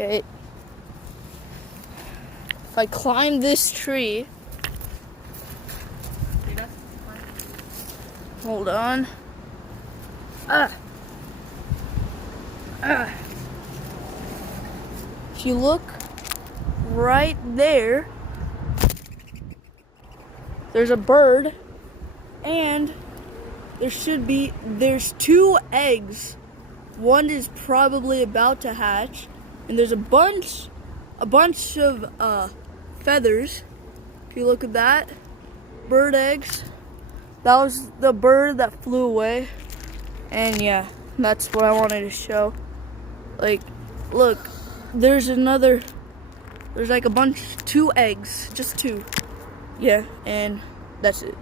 Okay. If I climb this tree, hold on. If you look right there, there's a bird, and there's 2 eggs. One is probably about to hatch, and there's a bunch of feathers. If you look at that, bird eggs. That was the bird that flew away. And yeah, that's what I wanted to show. Like, look, there's like a bunch, 2 eggs, just 2. Yeah, and that's it.